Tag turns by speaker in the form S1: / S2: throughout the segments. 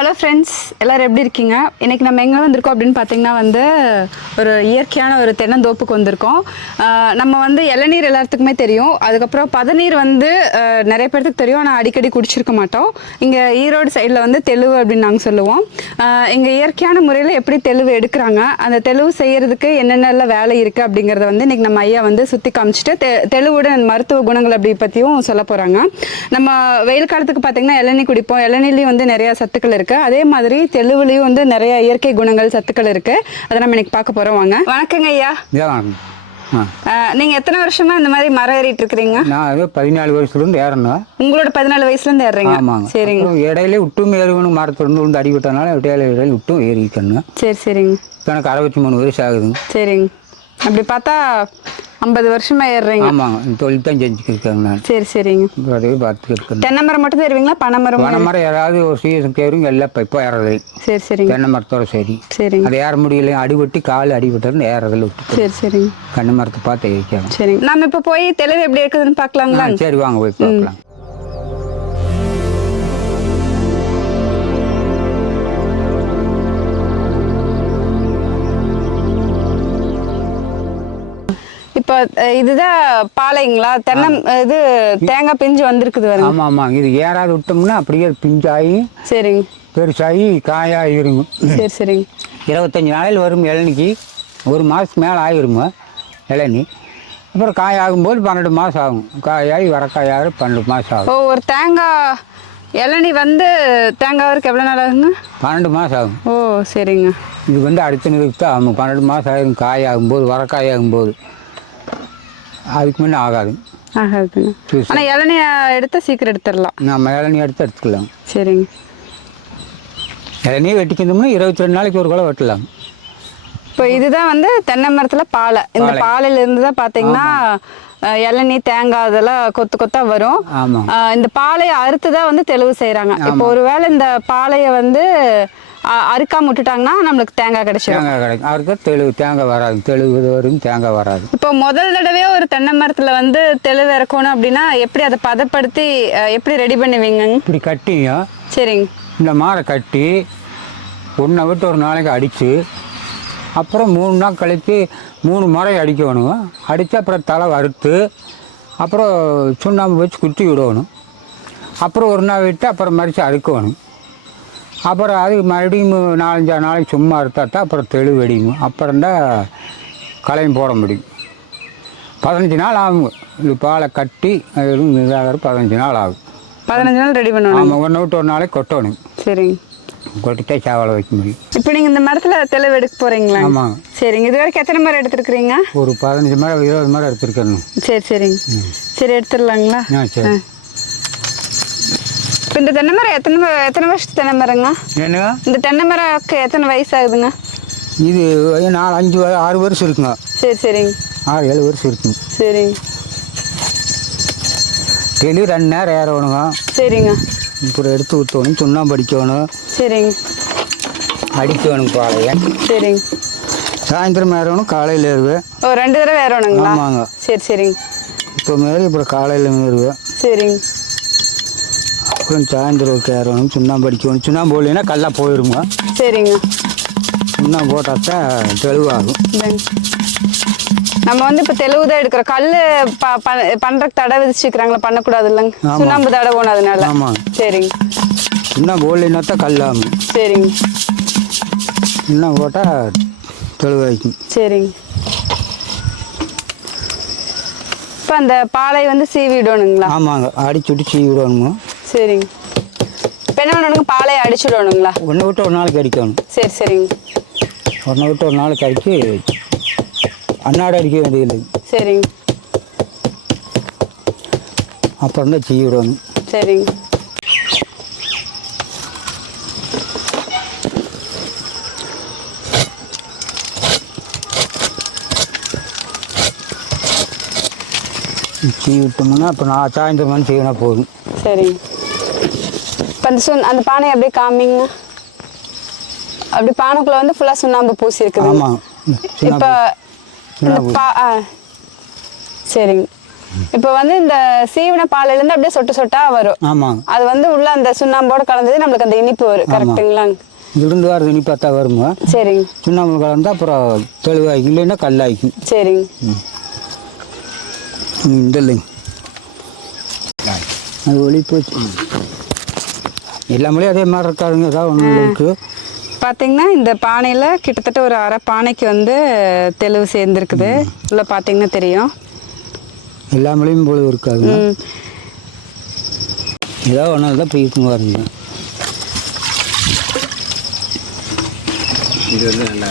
S1: Hello friends எல்லோரும் எப்படி இருக்கீங்க? இன்னைக்கு நம்ம எங்கே வந்திருக்கோம் அப்படின்னு பார்த்தீங்கன்னா வந்து ஒரு இயற்கையான ஒரு தென்னந்தோப்புக்கு வந்திருக்கோம். நம்ம வந்து இளநீர் எல்லாத்துக்குமே தெரியும். அதுக்கப்புறம் பதநீர் வந்து நிறைய பேர்த்துக்கு தெரியும். ஆனால் அடிக்கடி குடிச்சிருக்க மாட்டோம். இங்கே ஈரோடு சைடில் வந்து தெளுவு அப்படின்னு நாங்கள் சொல்லுவோம். இங்கே இயற்கையான முறையில் எப்படி தெளுவு எடுக்கிறாங்க? அந்த தெளுவு செய்கிறதுக்கு என்னென்னலாம் வேலை இருக்குது அப்படிங்கிறத வந்து இன்னைக்கு நம்ம ஐயா வந்து சுற்றி காமிச்சிட்டு தெ தெளுவோட மருத்துவ குணங்கள் அப்படி பற்றியும் சொல்ல போகிறாங்க நம்ம வெயில் காலத்துக்கு பார்த்தீங்கன்னா இளநீ குடிப்போம். இளநீலையும் வந்து நிறையா சத்துக்கள் இருக்கு. அதே மாதிரி தெளுவுலையும் வந்து நிறைய இயற்கை குணங்கள் சத்துக்கள் இருக்கு. அதை நம்ம இன்னைக்கு பார்க்க போறோம் வாங்க. வணக்கங்க ஐயா. நீங்க எத்தனை வருஷமா இந்த மாதிரி மரம் ஏறிட்டு இருக்கிறீங்க?
S2: நான் பதினாலு வயசுலேருந்து ஏறணும்.
S1: உங்களோட பதினாலு வயசுல இருந்து ஏறுறீங்க?
S2: ஆமாங்க.
S1: சரிங்க.
S2: இடையில விட்டும் ஏறுவணும். மரத்துலேருந்து விழுந்து அடிவிட்டனால இடையில இடையில விட்டும் ஏறிக்கணும்
S1: சரி சரிங்க.
S2: எனக்கு அறுபத்தி மூணு வயசு ஆகுதுங்க.
S1: சரிங்க. அப்படி பார்த்தா ஐம்பது வருஷமா ஏறுறீங்க.
S2: ஆமாங்க. தொழில் தான் செஞ்சுக்கிருக்கேங்க நான்.
S1: சரி சரிங்க.
S2: இப்போ அதே பார்த்துட்டு இருக்கேன்
S1: தென்னை மரம் மட்டும் ஏறுவீங்களா பனை மரம்
S2: பனை மரம் ஏதாவது ஒரு சீசன் கேருங்க எல்லாம் இப்போ இப்போ ஏறது
S1: சரி சரிங்க.
S2: தென்னை மரத்தோட சரி.
S1: சரிங்க.
S2: அது ஏற முடியல அடிபட்டு கால் அடிபட்டது ஏறதில் விட்டு
S1: சரி சரிங்க.
S2: கண்ணு மரத்தை பார்த்து ஏறிக்காங்க.
S1: சரிங்க. நாம இப்போ போய் தெளிவு எப்படி இருக்குதுன்னு பார்க்கலாங்களா?
S2: சரி வாங்க போய் பார்க்கலாம்.
S1: இப்போ இதுதான் பாலைங்களா? தென்னை இது தேங்காய் பிஞ்சு வந்திருக்குது பாருங்க.
S2: ஆமாம் ஆமாங்க இது ஏறாது விட்டோம்னா அப்படியே பிஞ்சாகி
S1: சரிங்க.
S2: பெருசாகி காயாகிருங்க
S1: சரி சரிங்க.
S2: இருபத்தஞ்சி நாளையில் வரும் இளநிக்கு. ஒரு மாதத்துக்கு மேலே ஆகிருங்க இளநி. அப்புறம் காய் ஆகும்போது பன்னெண்டு மாதம் ஆகும். காயாகி வரக்காயாக பன்னெண்டு மாதம் ஆகும்.
S1: ஓ ஒரு தேங்காய் இளநி வந்து தேங்காய் வரைக்கும் எவ்வளோ நாள் ஆகுங்க?
S2: பன்னெண்டு மாதம் ஆகும்.
S1: ஓ சரிங்க.
S2: இது வந்து அடுத்த நிறுத்தி தான் ஆகும். பன்னெண்டு மாதம் ஆகிரும் காய் ஆகும்போது வரக்காய் ஆகும்போது அதுக்கு முன்னே ஆகாது.
S1: ஆகாதுங்க.
S2: சரி,
S1: ஆனால் இளநி எடுத்து சீக்கிரம் எடுத்துடலாம்.
S2: நம்ம இளநி எடுத்து எடுத்துக்கலாம்.
S1: சரிங்க.
S2: இளநீ வெட்டிக்கணும்னா இருபத்தி ரெண்டு நாளைக்கு ஒரு கூட வெட்டலாம்.
S1: இப்போ இதுதான் வந்து தென்னை மரத்தில் பாலை. இந்த பாலையில இருந்து தான் பார்த்தீங்கன்னா இளநீ தேங்காய் அதெல்லாம் கொத்து கொத்தா வரும். இந்த பாலையை அறுத்து தான் வந்து தெளிவு செய்கிறாங்க இப்போ ஒருவேளை இந்த பாலையை வந்து அறுக்காம விட்டுட்டாங்கன்னா நம்மளுக்கு தேங்காய் கிடைச்சிடும்
S2: தேங்காய் கிடைக்கும். அவருக்கு தெளிவு தேங்காய் வராது. தெளிவு வரும் தேங்காய் வராது.
S1: இப்போ முதல் தடவையே ஒரு தென்னை மரத்துல வந்து தெளிவு இறக்கணும் அப்படின்னா எப்படி அதை பதப்படுத்தி எப்படி ரெடி பண்ணுவீங்க?
S2: இப்படி கட்டியும்
S1: சரிங்க.
S2: இந்த மாரை கட்டி ஒன்றை விட்டு ஒரு நாளைக்கு அடித்து அப்புறம் மூணு நாள் கழித்து மூணு முறை அடிக்கணும். அடித்து அப்புறம் தலை வறுத்து அப்புறம் சுண்ணாம்பு வச்சு குத்தி விடணும். அப்புறம் ஒரு நாள் விட்டு அப்புறம் மறித்து அறுக்கணும். அப்புறம் அது மறுபடியும் நாலஞ்சா நாளைக்கு சும்மா தான் அப்புறம் தெளி வெடிக்கும் அப்புறம் தான் களையும் போட முடியும். பதினஞ்சு நாள் ஆகும் இது பாலை கட்டி அது இதாகிற பதினஞ்சு நாள் ஆகும்.
S1: பதினஞ்சு நாள் ரெடி பண்ணணும்.
S2: ஆமாம் ஒன்று விட்டு ஒரு நாளைக்கு கொட்டணும்.
S1: சரிங்க
S2: கொட்டிட்டே சாவலை வைக்க முடியும்.
S1: இப்போ நீங்க இந்த மரத்துல தெளிவு எடுக்க போறீங்களா?
S2: ஆமாங்க
S1: சரிங்க. இது வரைக்கும் எத்தனை மரம் எடுத்துருக்கிறீங்க?
S2: ஒரு பதினஞ்சு மரம் இருபது மரம் எடுத்துருக்கணும்
S1: சரி சரிங்க சரி எடுத்துடலாங்களா?
S2: ஆ சரி.
S1: இப்போ இந்த தென்னை மரம் எத்தனை எத்தனை வருஷத்து தென்னை மரங்க?
S2: என்னங்க?
S1: இந்த தென்னை மரம்க்கு எத்தனை வயசு ஆகுதுங்க
S2: இது நாலு அஞ்சு ஆறு வருஷம் இருக்குங்க.
S1: சரி சரிங்க.
S2: ஆறு ஏழு வருஷம் இருக்குங்க.
S1: சரிங்க.
S2: டெய்லி ரெண்டு நேரம் ஏறணுங்க.
S1: சரிங்க.
S2: அப்புறம் எடுத்து ஊற்றணும் சுண்ணாம்பு அடிக்கணும்.
S1: சரிங்க.
S2: அடிக்கணும் பாலையை
S1: சரிங்க.
S2: சாயந்தரம் ஏறணும் காலையில் ஏறுவேன்.
S1: ஓ ரெண்டு தடவை ஏறணுங்களா?
S2: ஆமாங்க.
S1: சரி சரிங்க.
S2: இப்போ மாரி அப்புறம் காலையில் ஏறுவேன்
S1: சரிங்க.
S2: அப்புறம் சாயந்தரம் ஏறணும் சுண்ணாம்பு அடிக்கணும். சுண்ணாம்பு போடலைன்னா கல்லாக போயிடுங்க
S1: சரிங்க.
S2: சுண்ணாம்பு போட்டால் தான். தெளிவாகும்.
S1: நம்ம வந்து இப்போ தெளிவு தான் எடுக்கிறோம். கல் ப ப- பண்றதுக்கு தடை விதிச்சுக்கிறாங்களா பண்ணக்கூடாது இல்லைங்க. சுண்ணாம்பு தடை போகணும் அதனால.
S2: ஆமாங்க
S1: சரிங்க.
S2: சுண்ணாம்பு போடலைன்னா தான் கல்லாகும்.
S1: சரிங்க.
S2: இன்னும் போட்டால் தெளிவாய்க்கும்.
S1: சரிங்க. இப்போ அந்த பாலை வந்து சீவிடணுங்களா?
S2: ஆமாங்க. அடிச்சு விட்டு சீ விடணுங்க
S1: சரிங்க. இப்போ என்ன பண்ணணுங்க? பாலையை அடிச்சுடணுங்களா?
S2: ஒன்றை விட்டு ஒரு நாளைக்கு அடிக்கணும்.
S1: சரி சரிங்க.
S2: ஒன்றை விட்டு ஒரு நாளைக்கு அடித்து அன்னாடு அடிக்க வேண்டியதில்லை.
S1: சரிங்க.
S2: அப்புறம் தான் சீ விடணும்.
S1: சரிங்க.
S2: சீ விட்டோம்னா இப்போ நான் சாயந்தரம் சீவினா போதும்.
S1: சரிங்க. அந்த சுண் அந்த பானையை அப்படியே காமிங்க. அப்படி பானைக்குள்ள வந்து ஃபுல்லாக சுண்ணாம்பு பூசி இருக்குது
S2: ஆமாம்
S1: இப்போ சரிங்க. இப்போ வந்து இந்த சீவன பாலிலேருந்து அப்படியே சொட்டு சொட்டா வரும்.
S2: ஆமாங்க
S1: அது வந்து உள்ள அந்த சுண்ணாம்போட கலந்தது நம்மளுக்கு அந்த இனிப்பு வரும். கரெக்ட்டுங்களாங்க
S2: இருந்து வரது இனி பார்த்தா வருங்க
S1: சரிங்க.
S2: சுண்ணாம்பு கலந்தா அப்புறம் தெளிவாய்க்கும் இல்லைன்னா கல்லாய்க்கும்
S1: சரிங்க.
S2: இந்த இல்லைங்க அது ஒளி போச்சு. எல்லாமே அதே மாதிரி இருக்காதுங்க. ஏதாவது ஒன்று இருக்குது
S1: பார்த்தீங்கன்னா இந்த பானையில் கிட்டத்தட்ட ஒரு அரை பானைக்கு வந்து தெளிவு சேர்ந்துருக்குது. உள்ள பார்த்தீங்கன்னா தெரியும்.
S2: எல்லாமேலையும் போல இருக்காதுங்க
S1: ம்.
S2: ஏதாவது ஒன்று தான் இருக்குங்க வருங்க.
S3: இது வந்து நல்லா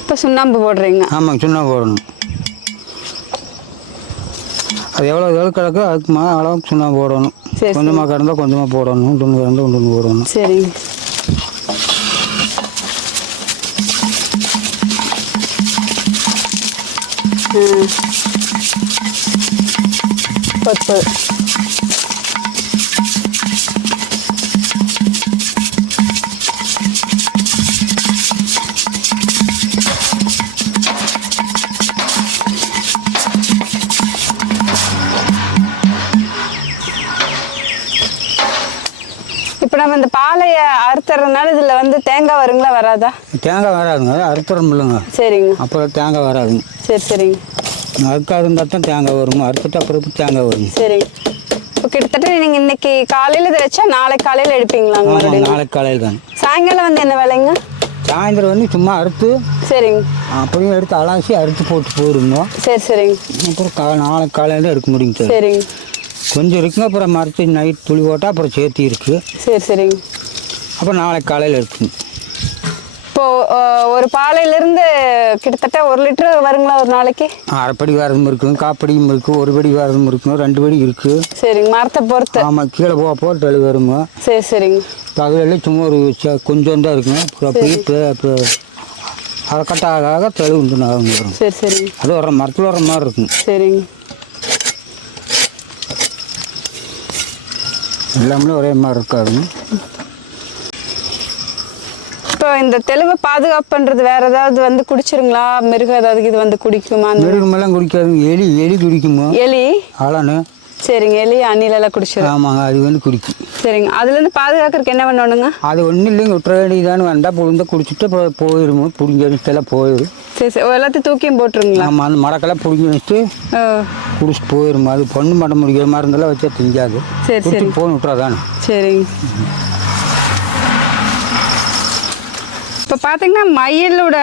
S1: இப்போ சுண்ணாம்பு போடுறீங்க.
S2: ஆமாங்க சுண்ணாம்பு போடணும். அது எவ்வளோ எவ்வளோ கிடக்கோ அதுக்கு மா அளவுக்கு சுண்ணாம்பு போடணும்.
S1: சரி, சரி.
S2: கொஞ்சமாக கிடந்தா கொஞ்சமாக போடணும். ஒன்று கிடந்தா ஒன்று போடணும்.
S1: சரிங்க ம். இந்த பாலைய அறுத்துறதுனால இதுல வந்து தேங்காய் வருங்களா வராதா?
S2: தேங்காய் வராதுங்க. அறுத்துறோம் இல்லைங்க.
S1: சரிங்க.
S2: அப்புறம் தேங்காய் வராதுங்க.
S1: சரி சரிங்க.
S2: அறுக்காது இருந்தால் தான் தேங்காய் வருங்க. அறுத்துட்டு அப்புறம் தேங்காய் வருங்க.
S1: சரிங்க. இப்போ கிட்டத்தட்ட நீங்க இன்னைக்கு காலையில இதை வச்சா நாளைக்கு காலையில எடுப்பீங்களாங்க மறுபடியும்?
S2: நாளைக்கு காலையில் தாங்க.
S1: சாயங்காலம் வந்து என்ன வேலைங்க?
S2: சாயந்தரம் வந்து சும்மா அறுத்து
S1: சரிங்க.
S2: அப்படியே எடுத்து அலாசி அறுத்து போட்டு போயிருந்தோம்
S1: சரி சரிங்க.
S2: அப்புறம் கா நாளைக்கு காலையில் எடுக்க முடியுங்க சார்.
S1: சரிங்க.
S2: கொஞ்சம் இருக்குங்க அப்புறம் மறுத்து நைட் துளி போட்டால் அப்புறம் சேர்த்தி இருக்குது
S1: சரி சரிங்க.
S2: அப்புறம் நாளைக்கு காலையில் இருக்குங்க.
S1: இப்போ அஹ், ஒரு பாலையில இருந்து கிட்டத்தட்ட ஒரு லிட்டர் வருங்களா ஒரு நாளைக்கு?
S2: அரைப்படி வரதும் இருக்குங்க காப்படியும் இருக்குது ஒரு படி வரதும் இருக்குங்க ரெண்டு படி இருக்குது
S1: சரிங்க மரத்தை பொறுத்து.
S2: ஆமாம் கீழே போக போக தெளி வருங்க
S1: சரி சரிங்க.
S2: பகலில் சும்மா ஒரு கொஞ்சம் தான் இருக்குங்க அப்படியே இப்போ- இப்போ அரைக்கட்ட ஆக ஆக தெளிவு உண்டு ஆகுங்க வரும்
S1: சரி சரிங்க.
S2: அது வர மரத்தில் வர மாதிரி இருக்குங்க.
S1: சரிங்க.
S2: எல்லாமே ஒரே மாதிரி இருக்காதுங்க.
S1: இப்போ இந்த தெளிவை பாதுகாப்பு பண்றது வேற ஏதாவது வந்து குடிச்சிருங்களா? மிருகம் ஏதாவது இது வந்து குடிக்குமா?
S2: மிருகமெல்லாம் குடிக்காதுங்க. எலி எலி குடிக்குமா?
S1: எலி?
S2: ஆளானு.
S1: சரிங்க எலி அணில் எல்லாம் குடிச்சிடும்
S2: ஆமாங்க அது வந்து குடிக்கும்
S1: சரிங்க அதுல இருந்து பாதுகாக்கிறதுக்கு என்ன பண்ணணுங்க?
S2: அது ஒன்றும் இல்லைங்க விட்டுற வேண்டியதானு வந்தால் புழுந்த குடிச்சிட்டு அப்புறம் போயிடும் புடிஞ்ச அடிச்செல்லாம் போயிடும்
S1: சரி சரி எல்லாத்தையும் தூக்கியும் போட்டுருங்களா?
S2: ஆமாம் அந்த மடக்கெல்லாம் பிடிங்கி வச்சுட்டு குடிச்சிட்டு போயிடும் அது பொண்ணு மட முடிக்கிற மாதிரி இருந்தாலும் வச்சா திங்காது
S1: சரி, சரி.
S2: போன்னு விட்டுறாதானே.
S1: சரிங்க. இப்போ பார்த்தீங்கன்னா மயிலோட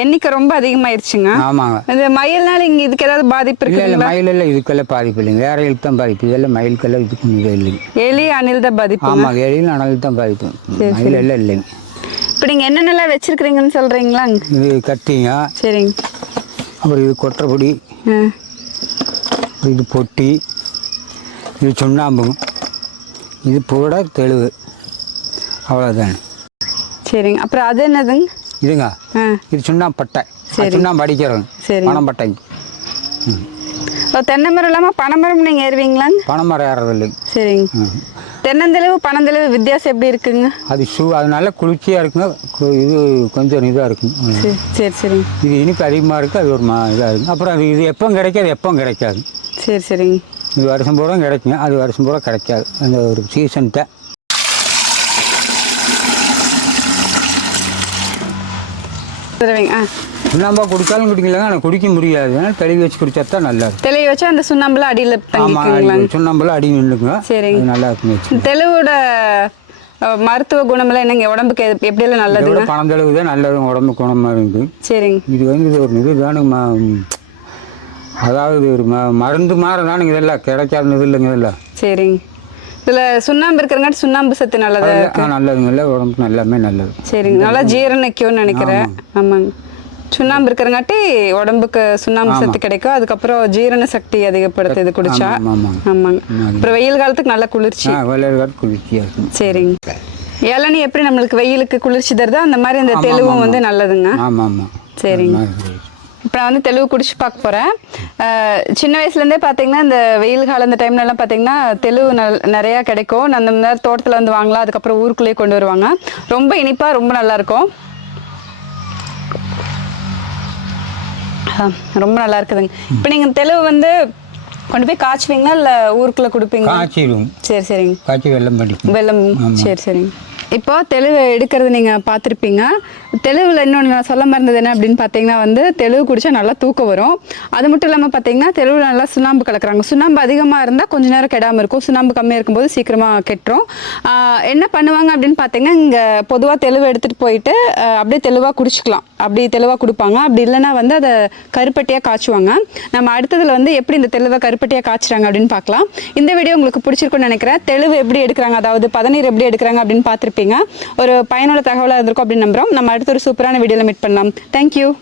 S1: எண்ணிக்கை ரொம்ப அதிகமாயிருச்சுங்க.
S2: ஆமாங்க.
S1: இந்த மயில்னால இங்க இதுக்கு ஏதாவது பாதிப்பு
S2: இல்லை இல்லை மயிலெல்லாம் இதுக்கெல்லாம் பாதிப்பு இல்லைங்க. வேற எலிக்கு தான் பாதிப்பு. இதெல்லாம் மயிலுக்கெல்லாம் இதுக்கு இது இல்லைங்க.
S1: எலி அணில் தான் பாதிப்பு
S2: ஆமாம் எலியில் அனல் தான் பாதிப்பு. மயில் எல்லாம் இல்லைங்க.
S1: இப்போ நீங்க என்னென்னலாம் வச்சிருக்கிறீங்கன்னு சொல்றீங்களாங்க
S2: இது கத்திங்க
S1: சரிங்க.
S2: அப்புறம் இது கொற்றப்பொடி.
S1: ஆ.
S2: இது பொட்டி. இது சுண்ணாம்புங்க இது பூட தெளிவு. அவ்வளோதாங்க
S1: சரிங்க. அப்புறம் அது என்னதுங்க?
S2: இதுங்க. இது சுண்ணாம்பு பட்டை அது சுண்ணாம்பு அடிக்கிறோங்க
S1: சரி.
S2: பணம் பட்டைங்க
S1: இப்போ தென்னை மரம் இல்லாமல் பனைமரம் நீங்கள் ஏறுவீங்களாங்க?
S2: பனை மரம் ஏறது இல்லைங்க
S1: சரிங்க. தென்னந்தெளிவு பனந்தெளிவு வித்தியாசம் எப்படி இருக்குங்க?
S2: அது ஷூ அது நல்லா குளிர்ச்சியாக இருக்குங்க. இது கொஞ்சம் இதாக இருக்கும்
S1: சரி சரிங்க.
S2: இது இனிப்பு அதிகமாக இருக்குது அது ஒரு மா இதாக இருக்கும் அப்புறம் அது இது எப்போ கிடைக்காது எப்போ கிடைக்காது.
S1: சரி சரிங்க.
S2: இது வருஷம் பூரா கிடைக்குங்க. அது வருஷம் பூரா கிடைக்காது. அந்த ஒரு சீசன்ட்ட.
S1: சரிங்க
S2: சுண்ணாம்பா குடித்தாலும் குடிக்கலங்க ஆனால் குடிக்க முடியாது. தெளிவு வச்சு குடிச்சா தான் நல்லா இருக்கும்
S1: தெளிவு வச்சா அந்த சுண்ணாம்புல அடியில்
S2: சுண்ணாம்பெல்லாம் அடி நின்றுங்க
S1: சரிங்க.
S2: நல்லா இருக்குங்க
S1: தெளிவோட மருத்துவ குணமெல்லாம் என்னங்க? உடம்புக்கு எது- எப்படியெல்லாம் நல்லதுங்க?
S2: பணம் தெளிவு தான் நல்லது உடம்பு குணமாக இருக்குது
S1: சரிங்க.
S2: இது வந்து இது ஒரு இது தானுங்க அதாவது ஒரு மருந்து மாதிரி தானுங்க இதெல்லாம். கிடைக்காத இது இல்லைங்க இதெல்லாம்.
S1: சரிங்க. இதில் சுண்ணாம்பு இருக்கிறங்காட்டி சுண்ணாம்பு சத்து நல்லதா
S2: ஆ, நல்லதுங்க. இல்லை உடம்புக்கு எல்லாமே நல்லது.
S1: சரிங்க. நல்லா ஜீரணிக்கும்னு நினைக்கிறேன். ஆமாங்க. சுண்ணாம்பு இருக்கிறங்காட்டி உடம்புக்கு சுண்ணாம்பு சத்து கிடைக்கும். அதுக்கப்புறம் ஜீரண சக்தி அதிகப்படுத்து இது குடிச்சா.
S2: ஆமாங்க.
S1: அப்புறம் வெயில் காலத்துக்கு நல்ல குளிர்ச்சி.
S2: இருக்கும்.
S1: சரிங்க. இளநீ எப்படி நம்மளுக்கு வெயிலுக்கு குளிர்ச்சி தருதோ அந்த மாதிரி இந்த தெளிவும் வந்து நல்லதுங்க. சரிங்க. இப்போ நான் வந்து தெளிவு குடிச்சு பார்க்க போகிறேன் சின்ன வயசுலேருந்தே பார்த்தீங்கன்னா இந்த வெயில் காலம் இந்த டைம்லலாம் பார்த்தீங்கன்னா தெளிவு நல் நிறையா கிடைக்கும். அந்த மாதிரி தோட்டத்தில் வந்து வாங்கலாம். அதுக்கப்புறம் ஊருக்குள்ளேயே கொண்டு வருவாங்க. ரொம்ப இனிப்பாக ரொம்ப நல்லாயிருக்கும். ரொம்ப நல்லா இருக்குதுங்க இப்போ நீங்கள் தெளிவு வந்து கொண்டு போய் காய்ச்சுவீங்களா? இல்லை ஊருக்குள்ளே கொடுப்பீங்களா? சரி சரிங்க.
S2: காய்ச்சி வெள்ளம்
S1: வெள்ளம் சரி சரிங்க. இப்போ தெளிவு எடுக்கிறது நீங்கள் பார்த்துருப்பீங்க. தெளிவில் இன்னொன்று நான் சொல்ல மறந்தது என்ன அப்படின்னு பார்த்தீங்கன்னா வந்து தெளிவு குடிச்சா நல்லா தூக்கம் வரும். அது மட்டும் இல்லாமல் பார்த்தீங்கன்னா தெளிவில் நல்லா சுண்ணாம்பு கலக்குறாங்க. சுண்ணாம்பு அதிகமாக இருந்தால் கொஞ்ச நேரம் கெடாமல் இருக்கும். சுண்ணாம்பு கம்மியாக இருக்கும்போது சீக்கிரமாக கெட்டுரும். என்ன பண்ணுவாங்க அப்படின்னு பார்த்தீங்கன்னா இங்கே பொதுவாக தெளிவு எடுத்துகிட்டு போயிட்டு அப்படியே தெளிவாக குடிச்சிக்கலாம். அப்படி தெளிவாக கொடுப்பாங்க. அப்படி இல்லைன்னா வந்து அதை கருப்பட்டியாக காய்ச்சுவாங்க. நம்ம அடுத்ததில் வந்து எப்படி இந்த தெளிவை கருப்பட்டியாக காய்ச்சுறாங்க அப்படின்னு பார்க்கலாம். இந்த வீடியோ உங்களுக்கு பிடிச்சிருக்கும்னு நினைக்கிறேன். தெளிவு எப்படி எடுக்கிறாங்க? அதாவது பதநீர் எப்படி எடுக்கிறாங்க அப்படின்னு பார்த்துருப்பீங்க. ஒரு பயனுள்ள தகவலாக இருந்திருக்கும் அப்படின்னு நம்புறோம். நம்ம அடுத்த ஒரு சூப்பரான வீடியோவில் மீட் பண்ணலாம். தேங்க்யூ